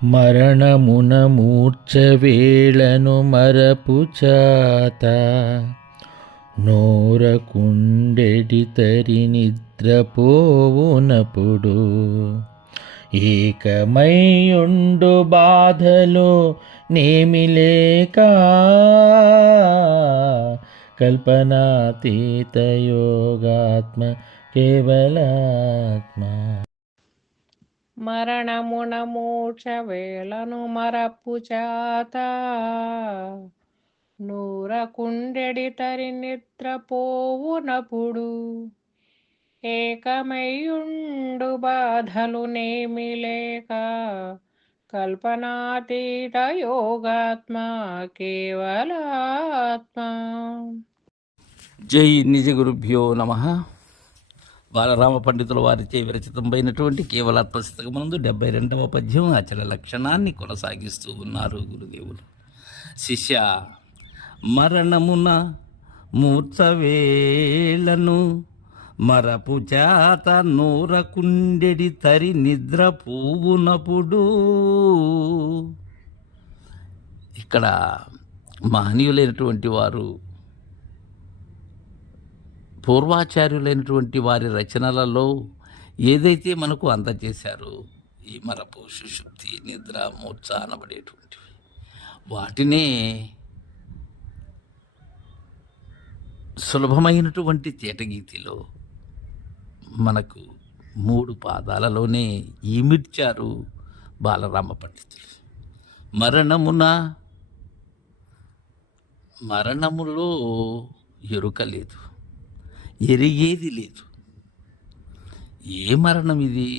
మరణమున మూర్ఛవేళను మరపుచాత నోరకుండెడి నిద్రపోవునప్పుడు ఏకమైయుండు బాధలో నేమిలేక కల్పనాతీత యోగాత్మ కేవలాత్మ. మరణమున మూర్ఛ వేళను మరపుచాత నూరకుండెడి తరి నిద్రపోవునప్పుడు ఏకమయ్యుండు బాధలు నేమిలేక కల్పనాతీత యోగాత్మ కేవలాత్మ. జై నిజ గురుభ్యో నమః. బాలరామ పండితుల వారిచే విరచితమైనటువంటి కేవలాత్మ పుస్తకమునందు 72వ పద్యం అచల లక్షణాన్ని కొనసాగిస్తూ ఉన్నారు గురుదేవులు. శిష్య, మరణమున మూర్ఛవేళను మరపు చేత నూరకుండెడి తరి నిద్ర పూవునప్పుడు. ఇక్కడ మహనీయులైనటువంటి వారు, పూర్వాచార్యులైనటువంటి వారి రచనలలో ఏదైతే మనకు అందజేశారో ఈ మరపు, సుషుప్తి, నిద్ర, మూర్ఛ అనబడేటువంటివి, వాటినే సులభమైనటువంటి తేటగీతిలో మనకు 3 పాదాలలోనే ఈమిడ్చారు బాలరామ పండితులు. మరణములో ఎరుక లేదు, ఎరిగేది లేదు. ఏ మరణం ఇది?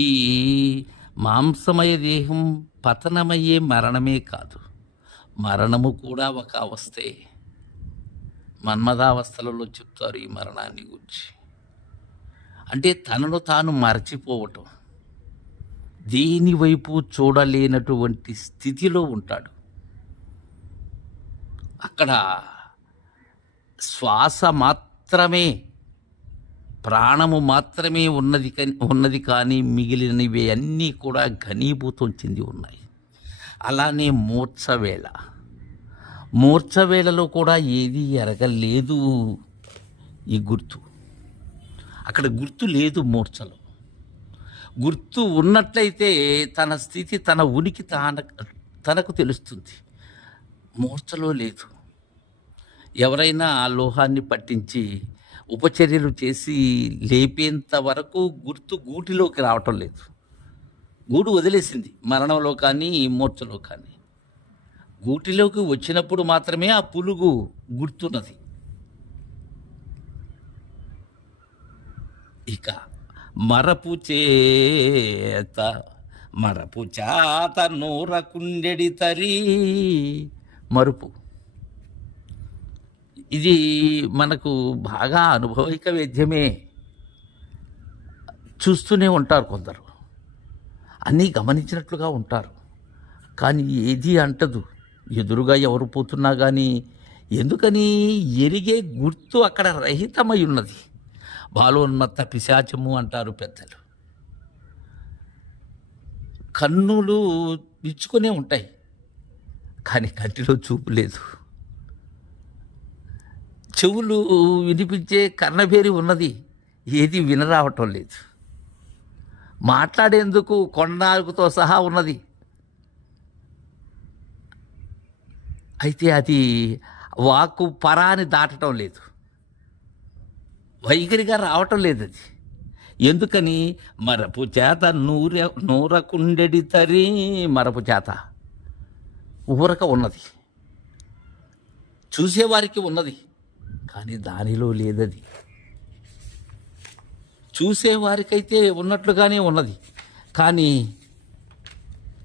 ఈ మాంసమయ దేహం పతనమయ్యే మరణమే కాదు, మరణము కూడా ఒక అవస్థే. మన్మథావస్థలలో చెప్తారు ఈ మరణాన్ని గురించి. అంటే తనను తాను మరచిపోవటం, దేని వైపు చూడలేనటువంటి స్థితిలో ఉంటాడు. అక్కడ శ్వాస మాత్రమే, ప్రాణము మాత్రమే ఉన్నది కానీ మిగిలినవి అన్నీ కూడా ఘనీభూతం చెంది ఉన్నాయి. అలానే మూర్ఛవేళలో కూడా ఏది ఎరగలేదు. ఈ గుర్తు, అక్కడ గుర్తు లేదు. మూర్ఛలో గుర్తు ఉన్నట్లయితే తన స్థితి, తన ఉనికి తనకు తెలుస్తుంది. మూర్ఛలో లేదు. ఎవరైనా ఆ లోహాన్ని పట్టించి ఉపచర్యలు చేసి లేపేంత వరకు గుర్తు గూటిలోకి రావటం లేదు. గూడు వదిలేసింది మరణంలో కానీ మూర్ఛలో కానీ. గూటిలోకి వచ్చినప్పుడు మాత్రమే ఆ పులుగు గుర్తున్నది. ఇక మరపు చేత నూరకుండెడి తరి, మరుపు. ఇది మనకు బాగా అనుభవిక వేద్యమే. చూస్తూనే ఉంటారు కొందరు, అన్నీ గమనించినట్లుగా ఉంటారు, కానీ ఏది అంటదు. ఎదురుగా ఎవరు పోతున్నా కానీ ఎందుకని ఎరిగే గుర్తు అక్కడ రహితమై ఉన్నది. బాలోన్మత్త పిశాచము అంటారు పెద్దలు. కన్నులు ఇచ్చుకునే ఉంటాయి కానీ కంటిలో చూపు లేదు. చెవులు వినిపించే కర్ణభేరి ఉన్నది, ఏది వినరావటం లేదు. మాట్లాడేందుకు కొండనాలుగుతో సహా ఉన్నది, అయితే అది వాక్కు పరాని దాటడం లేదు, వైఖరిగా రావటం లేదు. అది ఎందుకని? మరపు చేత నూరకుండెడి తరి, మరపు చేత ఊరక ఉన్నది, చూసేవారికి ఉన్నది కానీ దానిలో లేదది. చూసేవారికైతే ఉన్నట్లుగానే ఉన్నది కానీ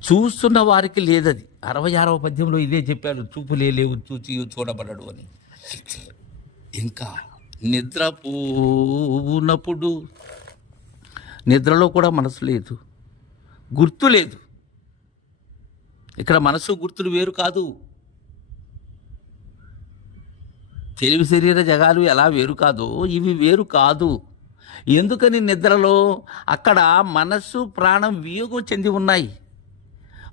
చూస్తున్న వారికి లేదది. 66వ పద్యంలో ఇదే చెప్పాడు, చూపులే లేవు చూచి చూడబడడు అని. ఇంకా నిద్రపోవునప్పుడు, నిద్రలో కూడా మనసు లేదు, గుర్తు లేదు. ఇక్కడ మనసు గుర్తులు వేరు కాదు. తెలివి శరీర జగాలు ఎలా వేరు కాదో ఇవి వేరు కాదు. ఎందుకని నిద్రలో అక్కడ మనస్సు ప్రాణం వియోగం చెంది ఉన్నాయి.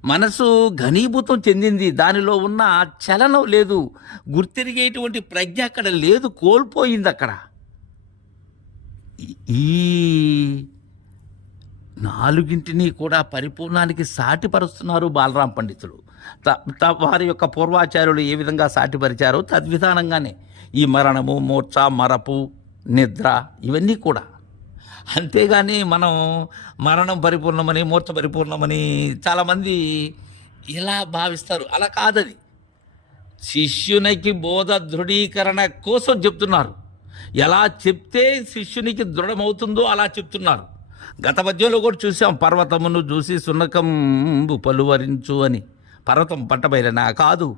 మనసు ఘనీభూతం చెందింది, దానిలో ఉన్న చలనం లేదు, గుర్తిరిగేటువంటి ప్రజ్ఞ అక్కడ లేదు, కోల్పోయింది అక్కడ. ఈ నాలుగింటిని కూడా పరిపూర్ణానికి సాటిపరుస్తున్నారు బాలరాం పండితులు. వారి యొక్క పూర్వాచార్యులు ఏ విధంగా సాటిపరిచారో తద్విధానంగానే ఈ మరణము, మూర్ఛ, మరపు, నిద్ర ఇవన్నీ కూడా. అంతేగాని మనం మరణం పరిపూర్ణమని, మూర్ఛ పరిపూర్ణమని చాలామంది ఇలా భావిస్తారు. అలా కాదది. శిష్యునికి బోధ దృఢీకరణ కోసం చెప్తున్నారు. ఎలా చెప్తే శిష్యునికి దృఢమవుతుందో అలా చెప్తున్నారు. గత పద్యంలో కూడా చూసాం, పర్వతమును చూసి సునకంబు పలువరించు అని. పర్వతం పట్టబయలనా? కాదు.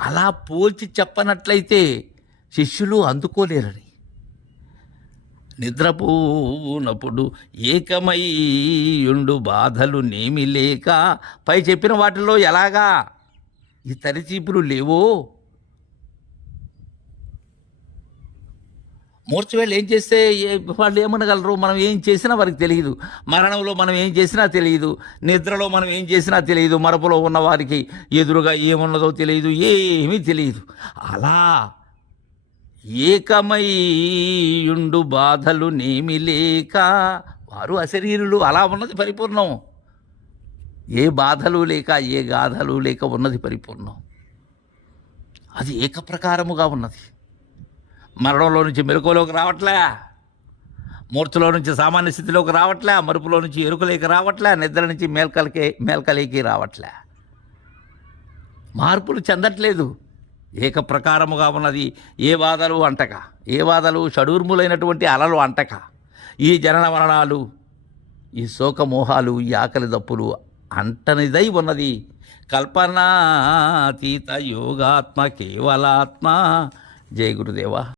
అలా పోల్చి చెప్పనట్లయితే శిష్యులు అందుకోలేరని. నిద్రపోనప్పుడు ఏకమై ఉండు బాధలు నేమి లేక, పై చెప్పిన వాటిలో ఎలాగా ఈ తరిచీపులు లేవో, మూర్ఛవేళ ఏం చేస్తే వాళ్ళు ఏమనగలరు? మనం ఏం చేసినా వారికి తెలియదు. మరణంలో మనం ఏం చేసినా తెలియదు, నిద్రలో మనం ఏం చేసినా తెలియదు, మరపులో ఉన్న వారికి ఎదురుగా ఏమున్నదో తెలియదు, ఏమీ తెలియదు. అలా ఏకమై ఉండు బాధలు నేమి లేక, వారు అశరీరులు, అలా ఉన్నది పరిపూర్ణం. ఏ బాధలు లేక, ఏ గాథలు లేక ఉన్నది పరిపూర్ణం. అది ఏకప్రకారముగా ఉన్నది. మరణంలో నుంచి మెలకువలోకి రావట్లే, మూర్ఛలో నుంచి సామాన్య స్థితిలోకి రావట్లే, మరుపులో నుంచి ఎరుకలేకి రావట్లే, నిద్ర నుంచి మేల్కలేకి రావట్లే. మార్పులు చెందట్లేదు, ఏకప్రకారముగా ఉన్నది. ఏ బాధలు అంటక, ఏ బాధలు షడూర్ములైనటువంటి అలలు అంటక, ఈ జనన మరణాలు, ఈ శోకమోహాలు, ఈ ఆకలి దప్పులు అంటనిదై ఉన్నది. కల్పనాతీత యోగాత్మ కేవలాత్మ. జయ గురుదేవా.